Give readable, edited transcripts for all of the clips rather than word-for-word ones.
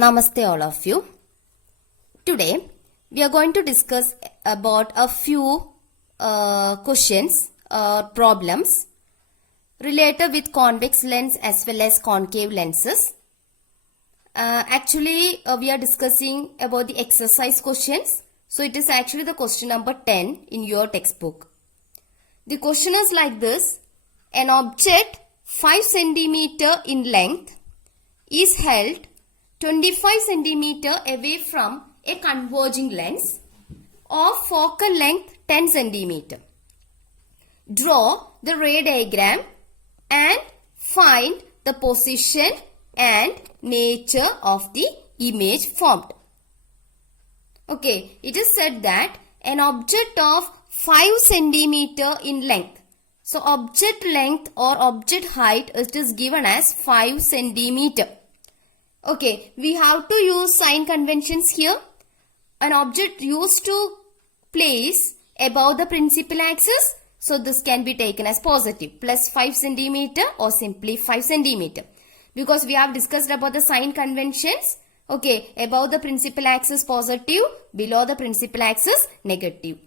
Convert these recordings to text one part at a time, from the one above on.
Namaste all of you. Today we are going to discuss about a few questions or problems related with convex lens as well as concave lenses. We are discussing about the exercise questions. So it is actually the question number 10 in your textbook. The question is like this. An object 5 cm in length is held 25 cm away from a converging lens of focal length 10 cm. Draw the ray diagram and find the position and nature of the image formed. Okay, it is said that an object of 5 cm in length. So object length or object height it is given as 5 cm. Okay, we have to use sign conventions here. An object used to place above the principal axis. So this can be taken as positive, plus 5 cm or simply 5 cm. Because we have discussed about the sign conventions. Okay, above the principal axis positive, below the principal axis negative.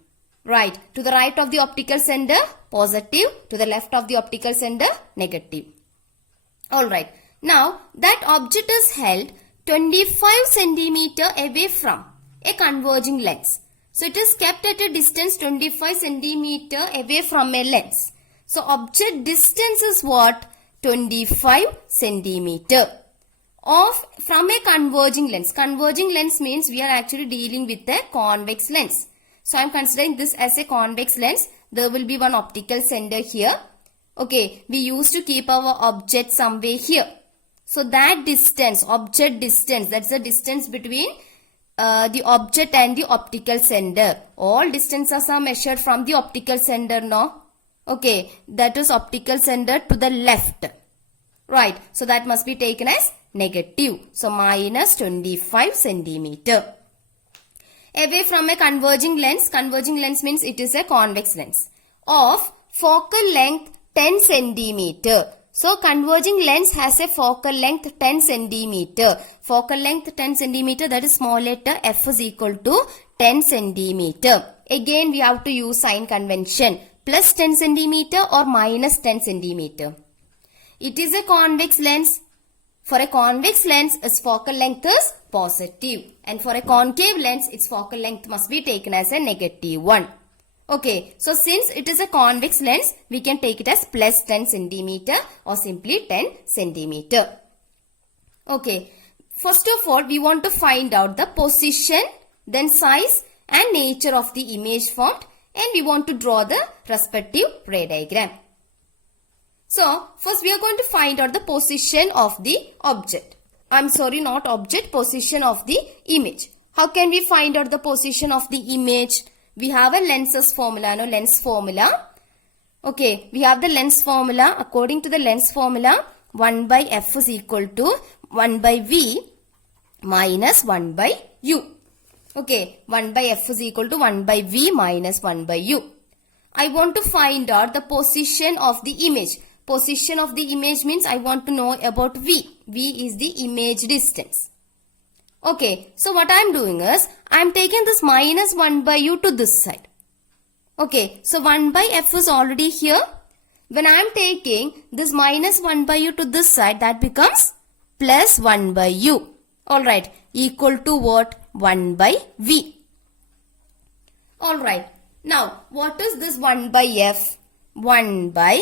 Right, to the right of the optical center positive, to the left of the optical center negative. Alright. Now, that object is held 25 cm away from a converging lens. So, it is kept at a distance 25 cm away from a lens. So, object distance is what? 25 cm from a converging lens. Converging lens means we are actually dealing with a convex lens. So, I am considering this as a convex lens. There will be one optical center here. Okay, we used to keep our object somewhere here. So that distance, object distance, that's the distance between the object and the optical center. All distances are measured from the optical center, no? Okay, that is optical center to the left. Right, so that must be taken as negative. So minus 25 cm. Away from a converging lens means it is a convex lens. Of focal length 10 cm. So, converging lens has a focal length 10 cm. Focal length 10 cm, that is small letter f is equal to 10 cm. Again, we have to use sign convention. Plus 10 cm or minus 10 cm. It is a convex lens. For a convex lens, its focal length is positive. And for a concave lens, its focal length must be taken as a negative one. Okay, so since it is a convex lens, we can take it as plus 10 cm or simply 10 cm. Okay, first of all, we want to find out the position, then size and nature of the image formed, and we want to draw the respective ray diagram. So, first we are going to find out the position of the object. Position of the image. How can we find out the position of the image? We have a lens formula. Okay, we have the lens formula. According to the lens formula, 1 by f is equal to 1 by v minus 1 by u. Okay, 1 by f is equal to 1 by v minus 1 by u. I want to find out the position of the image. Position of the image means I want to know about v. V is the image distance. Okay, so what I am doing is, I am taking this minus 1 by u to this side. Okay, so 1 by f is already here. When I am taking this minus 1 by u to this side, that becomes plus 1 by u. Alright, equal to what? 1 by v. Alright, now what is this 1 by f? 1 by,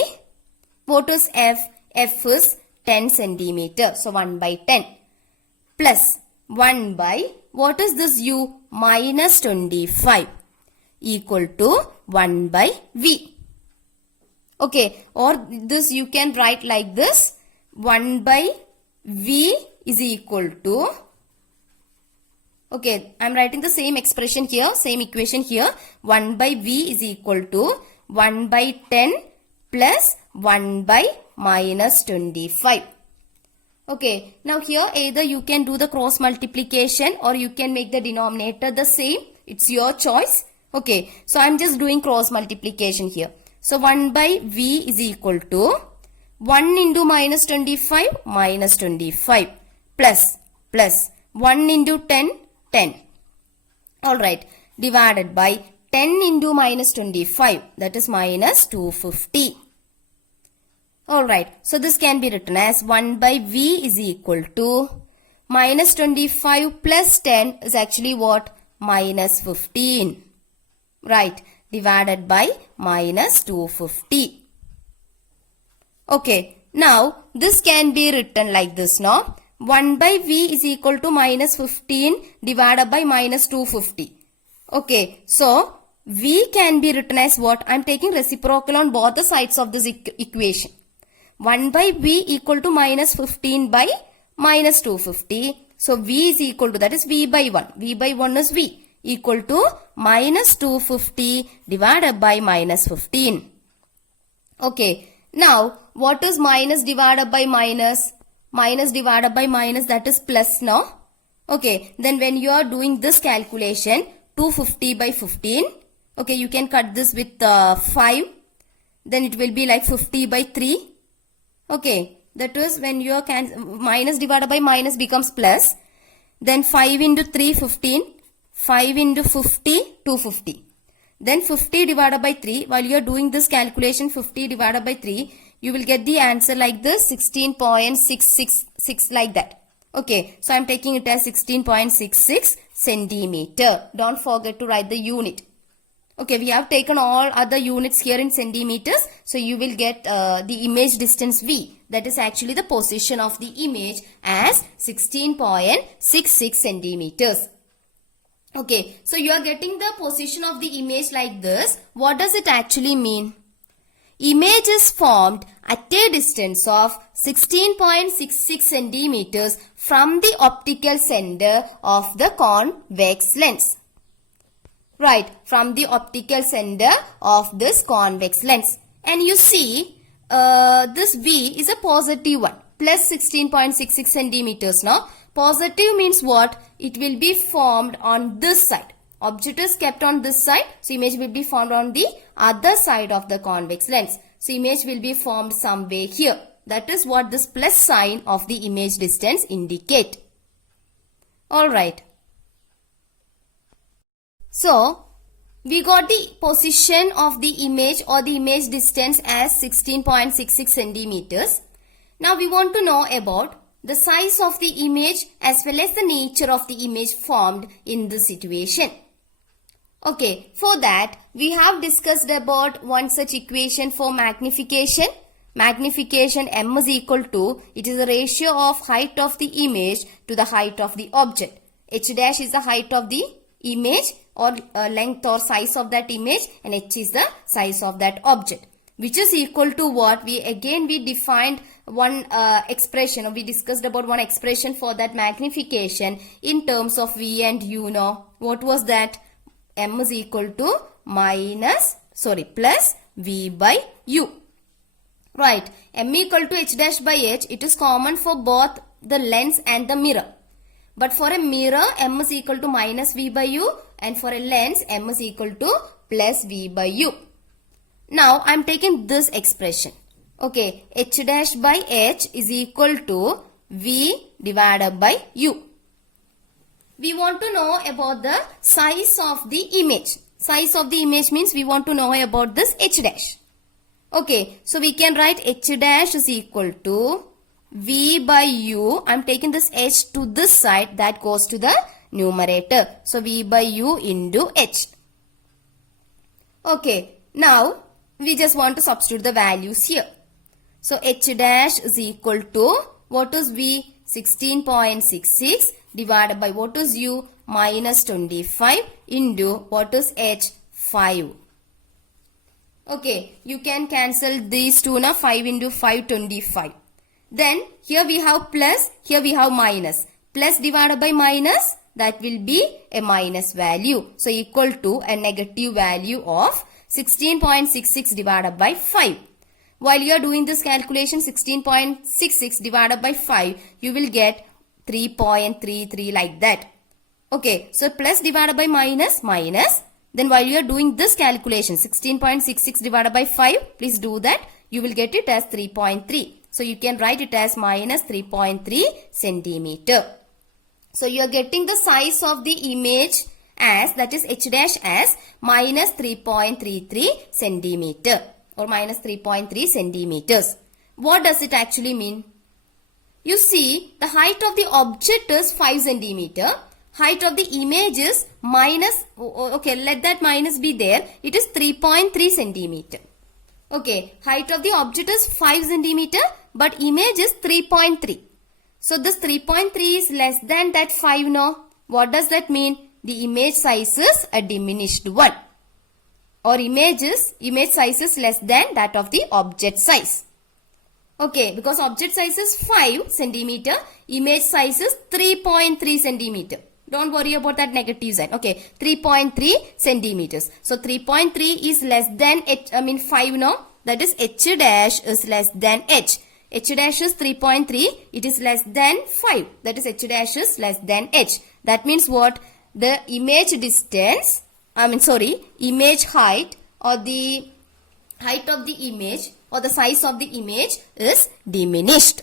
what is f? F is 10 cm. So 1 by 10 plus 1 by, what is this u? Minus 25 equal to 1 by v. Okay, or this you can write like this. 1 by v is equal to, okay, I am writing the same expression here, same equation here. 1 by v is equal to 1 by 10 plus 1 by minus 25. Okay, now here either you can do the cross multiplication or you can make the denominator the same. It's your choice. Okay, so I'm just doing cross multiplication here. So 1 by v is equal to 1 into minus 25 plus 1 into 10, 10. Alright, divided by 10 into minus 25, that is minus 250. Alright, so this can be written as 1 by V is equal to minus 25 plus 10 is actually what? Minus 15. Right, divided by minus 250. Okay, now this can be written like this, no? 1 by V is equal to minus 15 divided by minus 250. Okay, so V can be written as what? I am taking reciprocal on both the sides of this equation. 1 by V equal to minus 15 by minus 250. So V is equal to, that is V by 1. V by 1 is V, equal to minus 250 divided by minus 15. Okay. Now, what is minus divided by minus? Minus divided by minus, that is plus now. Okay. Then when you are doing this calculation, 250 by 15. Okay. You can cut this with 5. Then it will be like 50 by 3. Okay, that is when your minus divided by minus becomes plus. Then 5 into 3, 15. 5 into 50, 250. Then 50 divided by 3. While you are doing this calculation, 50 divided by 3, you will get the answer like this, 16.666 like that. Okay, so I am taking it as 16.66 centimeter. Don't forget to write the unit. Okay, we have taken all other units here in centimeters. So you will get the image distance V. That is actually the position of the image as 16.66 centimeters. Okay, so you are getting the position of the image like this. What does it actually mean? Image is formed at a distance of 16.66 centimeters from the optical center of the convex lens. Right, from the optical center of this convex lens. And you see, this V is a positive one, plus 16.66 centimeters now. Positive means what? It will be formed on this side. Object is kept on this side, so image will be formed on the other side of the convex lens. So image will be formed somewhere here. That is what this plus sign of the image distance indicate. Alright. So, we got the position of the image or the image distance as 16.66 centimeters. Now we want to know about the size of the image as well as the nature of the image formed in this situation. Okay, for that we have discussed about one such equation for magnification. Magnification M is equal to, it is the ratio of height of the image to the height of the object. H dash is the height of the image or length or size of that image, and H is the size of that object, which is equal to what? We defined one expression, or we discussed about one expression for that magnification in terms of V and U. Now, what was that? M is equal to plus V by U. Right. M equal to H dash by H. It is common for both the lens and the mirror. But for a mirror, M is equal to minus V by U, and for a lens, M is equal to plus V by U. Now, I am taking this expression. Okay, H dash by H is equal to V divided by U. We want to know about the size of the image. Size of the image means we want to know about this H dash. Okay, so we can write H dash is equal to V by U. I am taking this H to this side, that goes to the numerator. So V by U into H. Okay, now we just want to substitute the values here. So H dash is equal to, what is V? 16.66 divided by what is U? Minus 25 into what is H? 5. Okay, you can cancel these two now. 5 into 5, 25. Then here we have plus, here we have minus. Plus divided by minus, that will be a minus value. So equal to a negative value of 16.66 divided by 5. While you are doing this calculation, 16.66 divided by 5, you will get 3.33 like that. Okay, so plus divided by minus, minus. Then while you are doing this calculation, 16.66 divided by 5, please do that. You will get it as 3.3. So you can write it as minus 3.3 centimeter. So you are getting the size of the image as, that is h dash as minus 3.33 centimeter or minus 3.3 centimeters. What does it actually mean? You see, the height of the object is 5 centimeter. Height of the image is minus, okay, let that minus be there. It is 3.3 centimeter. Okay, height of the object is 5 centimeter, but image is 3.3. So this 3.3 is less than that 5 now. What does that mean? The image size is a diminished one. Or image size is less than that of the object size. Okay, because object size is 5 centimeter, image size is 3.3 centimeter. Don't worry about that negative sign. Okay, 3.3 centimeters. So 3.3 is less than 5 now. That is h dash is less than h. H dash is 3.3. It is less than 5. That is h dash is less than h. That means what? The image distance, image height or the height of the image or the size of the image is diminished.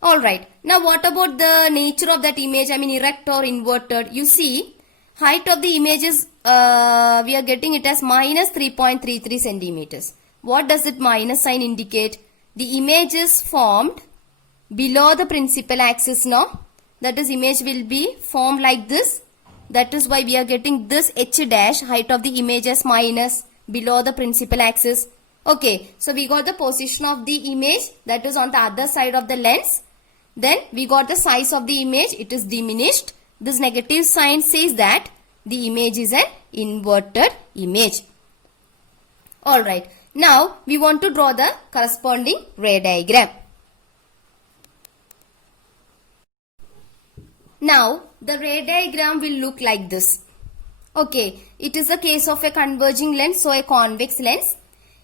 Alright. Now what about the nature of that image? Erect or inverted. You see, height of the image is, we are getting it as minus 3.33 centimeters. What does it minus sign indicate? The image is formed below the principal axis now. That is, image will be formed like this. That is why we are getting this h dash, height of the image as minus below the principal axis. Okay, so we got the position of the image, that is on the other side of the lens. Then we got the size of the image, it is diminished. This negative sign says that the image is an inverted image. Alright, now we want to draw the corresponding ray diagram. Now the ray diagram will look like this. Okay, it is a case of a converging lens, so a convex lens.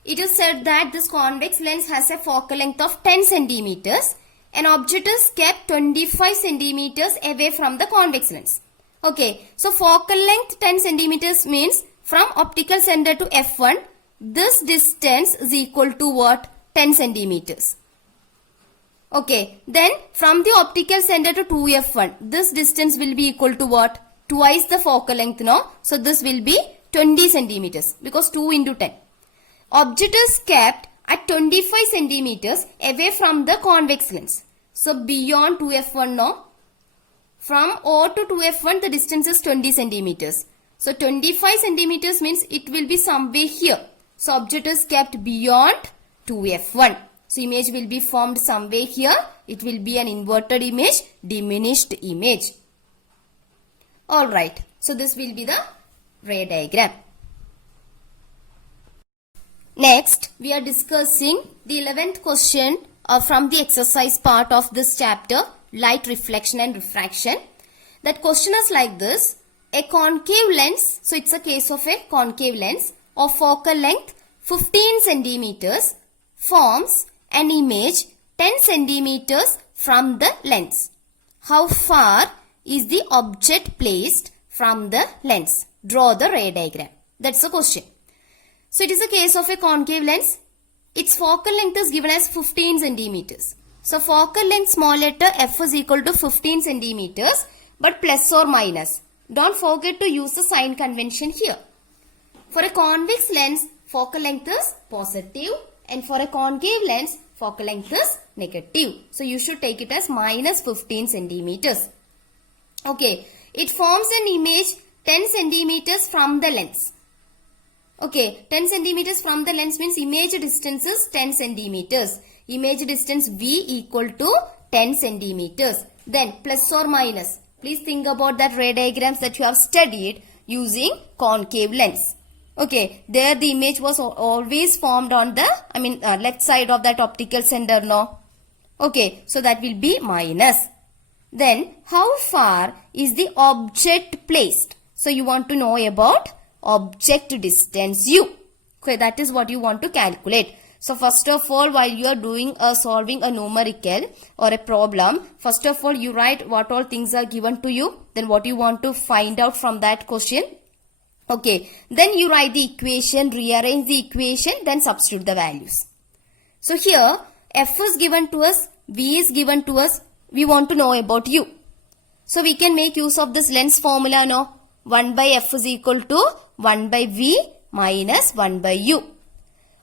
It is said that this convex lens has a focal length of 10 centimeters. An object is kept 25 centimeters away from the convex lens. Okay, so focal length 10 centimeters means from optical center to f1, this distance is equal to what? 10 centimeters. Okay, then from the optical center to 2f1, this distance will be equal to what? Twice the focal length now. So this will be 20 centimeters because 2 into 10. Object is kept at 25 centimeters away from the convex lens. So beyond 2f1 now. From O to 2f1 the distance is 20 centimeters. So 25 centimeters means it will be somewhere here. So object is kept beyond 2f1. So image will be formed somewhere here. It will be an inverted image, diminished image. Alright. So this will be the ray diagram. Next, we are discussing the 11th question from the exercise part of this chapter, light reflection and refraction. That question is like this. A concave lens, so it's a case of a concave lens of focal length 15 centimeters forms an image 10 centimeters from the lens. How far is the object placed from the lens? Draw the ray diagram. That's the question. So it is a case of a concave lens. Its focal length is given as 15 centimeters. So focal length small letter f is equal to 15 centimeters, but plus or minus. Don't forget to use the sign convention here. For a convex lens, focal length is positive, and for a concave lens, focal length is negative. So you should take it as minus 15 centimeters. Okay, it forms an image 10 centimeters from the lens. Okay, 10 centimeters from the lens means image distance is 10 centimeters. Image distance V equal to 10 centimeters. Then plus or minus. Please think about that ray diagrams that you have studied using concave lens. Okay, there the image was always formed on the, left side of that optical center now. Okay, so that will be minus. Then how far is the object placed? So you want to know about object distance U. Okay, that is what you want to calculate. So first of all, while you are doing solving a numerical or a problem, first of all you write what all things are given to you, then what you want to find out from that question. Okay, then you write the equation, rearrange the equation, then substitute the values. So here f is given to us, V is given to us. we want to know about u. So we can make use of this length formula, no? 1 by f is equal to 1 by v minus 1 by u.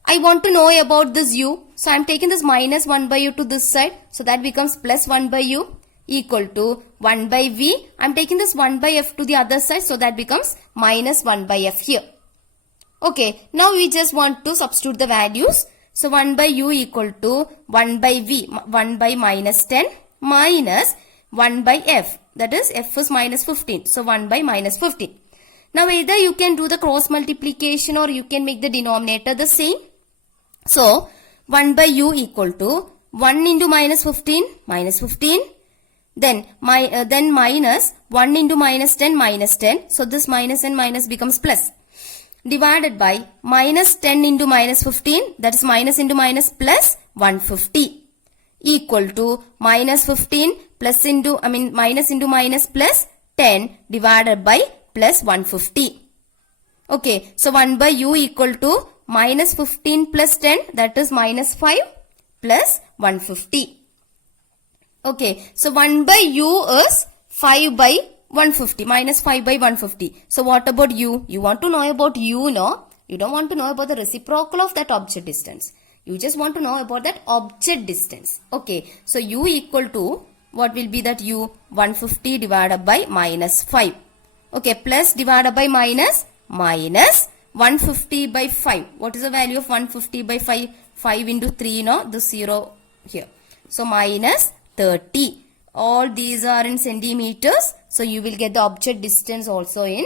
I want to know about this u. So I am taking this minus 1 by u to this side. So that becomes plus 1 by u equal to 1 by v. I am taking this 1 by f to the other side. So that becomes minus 1 by f here. Okay. Now we just want to substitute the values. So 1 by u equal to 1 by v, 1 by minus 10 minus 1 by f. That is f is minus 15. So 1 by minus 15. Now either you can do the cross multiplication or you can make the denominator the same. So 1 by u equal to 1 into minus 15, minus 15. Then minus 1 into minus 10, minus 10. So this minus and minus becomes plus. Divided by minus 10 into minus 15, that is minus into minus plus 150 equal to minus 15 plus into, minus into minus plus 10 divided by plus 150. Okay, so 1 by u equal to minus 15 plus 10, that is minus 5 plus 150. Okay, so 1 by u is 5 by 150, minus 5 by 150. So what about u? You want to know about u, no? You don't want to know about the reciprocal of that object distance. You just want to know about that object distance. Okay, so u equal to, what will be that u? 150 divided by minus 5. Okay, plus divided by minus, minus 150 by 5. What is the value of 150 by 5? 5 into 3, no? The 0 here. So minus 30. All these are in centimeters. So you will get the object distance also in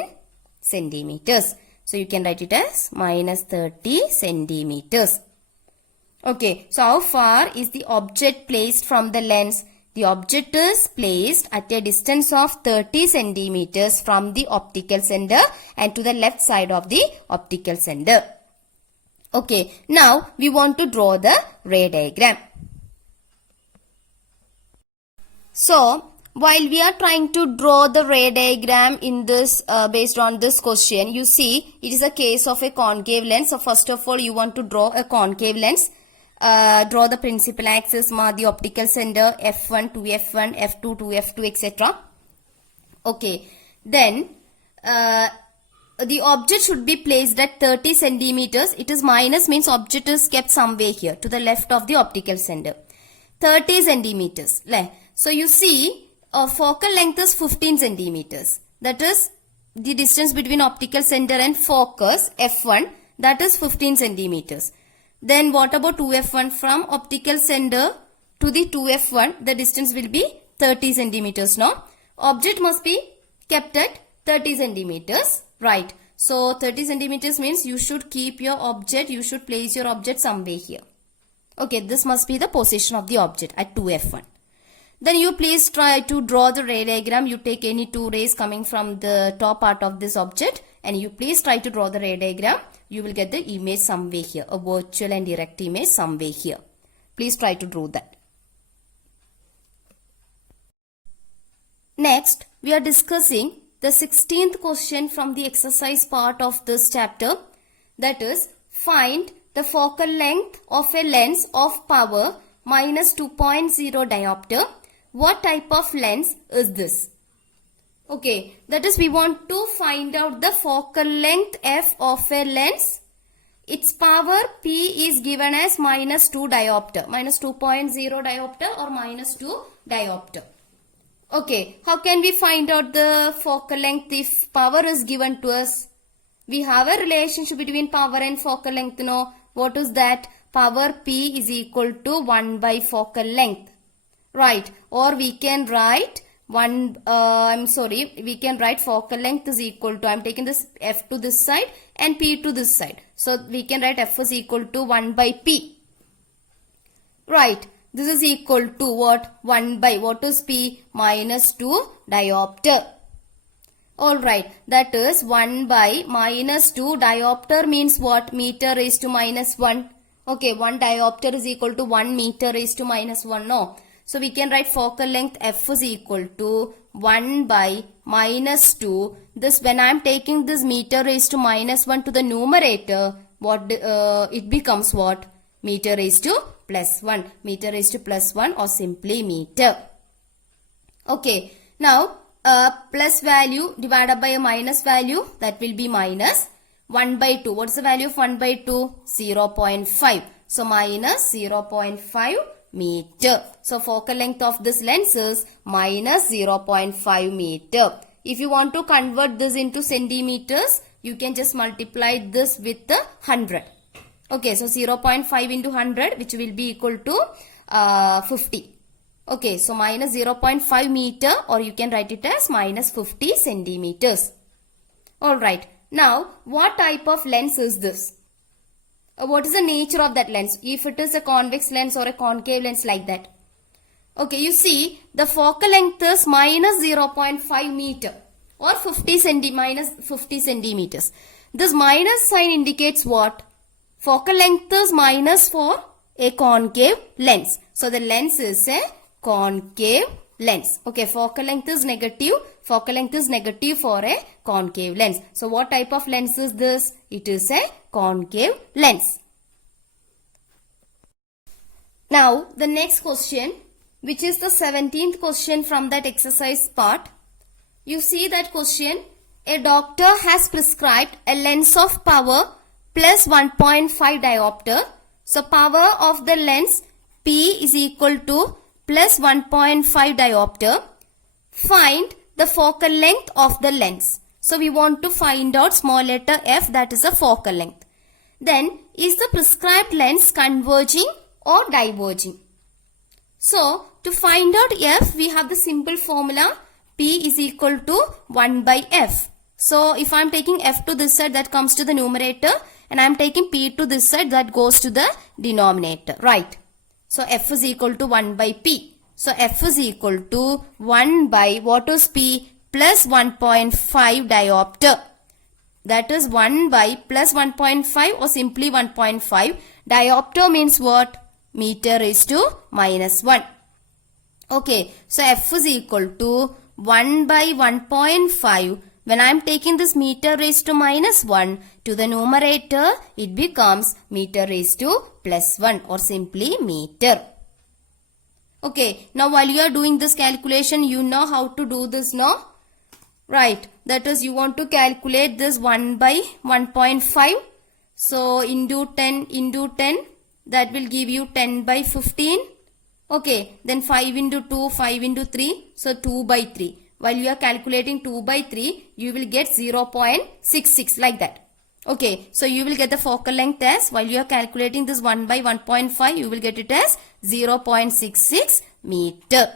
centimeters. So you can write it as minus 30 centimeters. Okay, so how far is the object placed from the lens? The object is placed at a distance of 30 centimeters from the optical center and to the left side of the optical center. Okay, now we want to draw the ray diagram. So, while we are trying to draw the ray diagram in this, based on this question, you see it is a case of a concave lens. So, first of all, you want to draw a concave lens. Draw the principal axis, mark the optical center, f1 to f1, f2 to f2, etc. Okay, then the object should be placed at 30 centimeters. It is minus, means object is kept somewhere here to the left of the optical center. 30 centimeters. So you see, focal length is 15 centimeters. That is the distance between optical center and focus, f1, that is 15 centimeters. Then what about 2f1? From optical center to the 2f1, the distance will be 30 centimeters. No? Object must be kept at 30 centimeters. Right. So 30 centimeters means you should keep your object, you should place your object somewhere here. Okay, this must be the position of the object at 2f1. Then you please try to draw the ray diagram. You take any two rays coming from the top part of this object and you please try to draw the ray diagram. You will get the image somewhere here, a virtual and direct image somewhere here. Please try to draw that. Next, we are discussing the 16th question from the exercise part of this chapter. That is, find the focal length of a lens of power minus 2.0 diopter. What type of lens is this? Okay, that is we want to find out the focal length f of a lens. Its power p is given as minus 2 diopter, minus 2.0 diopter or minus 2 diopter. Okay, how can we find out the focal length if power is given to us? We have a relationship between power and focal length, no? What is that? Power p is equal to 1 by focal length. Right, or we can write we can write focal length is equal to, I am taking this f to this side and p to this side. So we can write f is equal to 1 by p. Right, this is equal to what? 1 by, what is p? Minus 2 diopter. Alright, that is 1 by minus 2 diopter means what? Meter raised to minus 1. Okay, 1 diopter is equal to 1 meter raised to minus 1, no? So we can write focal length f is equal to 1 by minus 2. This, when I am taking this meter raised to minus 1 to the numerator, what it becomes what? Meter raised to plus 1. Meter raised to plus 1 or simply meter. Okay. Now, plus value divided by a minus value, that will be minus 1 by 2. What's the value of 1 by 2? 0.5. So, minus 0.5 meter. So, focal length of this lens is minus 0.5 meter. If you want to convert this into centimeters, you can just multiply this with the 100. Okay, so 0.5 into 100, which will be equal to 50. Okay, so minus 0.5 meter, or you can write it as minus 50 centimeters. Alright, now what type of lens is this? What is the nature of that lens? If it is a convex lens or a concave lens, like that. Okay, you see the focal length is minus 0.5 meter or minus 50 centimeters. This minus sign indicates what? Focal length is minus for a concave lens. So the lens is a concave lens. Okay, focal length is negative. Focal length is negative for a concave lens. So what type of lens is this? It is a concave lens. Now the next question, which is the 17th question from that exercise part. You see that question. A doctor has prescribed a lens of power plus 1.5 diopter. So power of the lens P is equal to plus 1.5 diopter. Find the focal length of the lens. So we want to find out small letter f, that is a focal length. Then is the prescribed lens converging or diverging? So to find out f, we have the simple formula P is equal to 1 by f. So if I am taking f to this side, that comes to the numerator, and I am taking P to this side, that goes to the denominator, right? So f is equal to 1 by P. So f is equal to 1 by, what is P? Plus 1.5 diopter. That is 1 by plus 1.5 or simply 1.5. Diopter means what? Meter raised to minus 1. Okay, so f is equal to 1 by 1.5. When I am taking this meter raised to minus 1 to the numerator, it becomes meter raised to plus 1 or simply meter. Okay, now while you are doing this calculation, you know how to do this now? Right, that is you want to calculate this 1 by 1.5. So into 10 into 10, that will give you 10 by 15. Okay, then 5 into 2, 5 into 3, so 2 by 3. While you are calculating 2 by 3, you will get 0.66 like that. Okay, so you will get the focal length as, while you are calculating this 1 by 1.5, you will get it as 0.66 meter.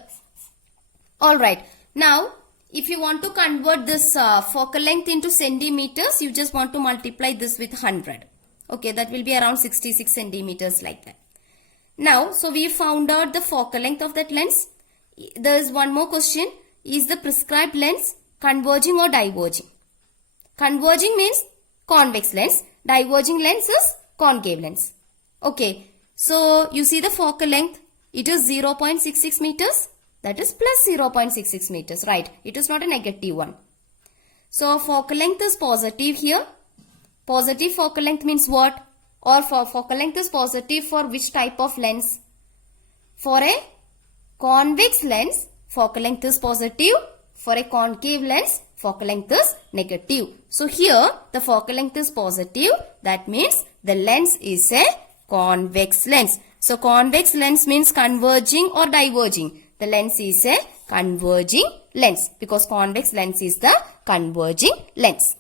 Alright, now if you want to convert this focal length into centimeters, you just want to multiply this with 100. Okay, that will be around 66 centimeters like that. Now, so we found out the focal length of that lens. There is one more question. Is the prescribed lens converging or diverging? Converging means convex lens. Diverging lens is concave lens. Okay. So, you see the focal length. It is 0.66 meters. That is plus 0.66 meters. Right. It is not a negative one. So, focal length is positive here. Positive focal length means what? Or for focal length is positive for which type of lens? For a convex lens, focal length is positive. For a concave lens, focal length is negative. So here the focal length is positive. That means the lens is a convex lens. So convex lens means converging or diverging. The lens is a converging lens because convex lens is the converging lens.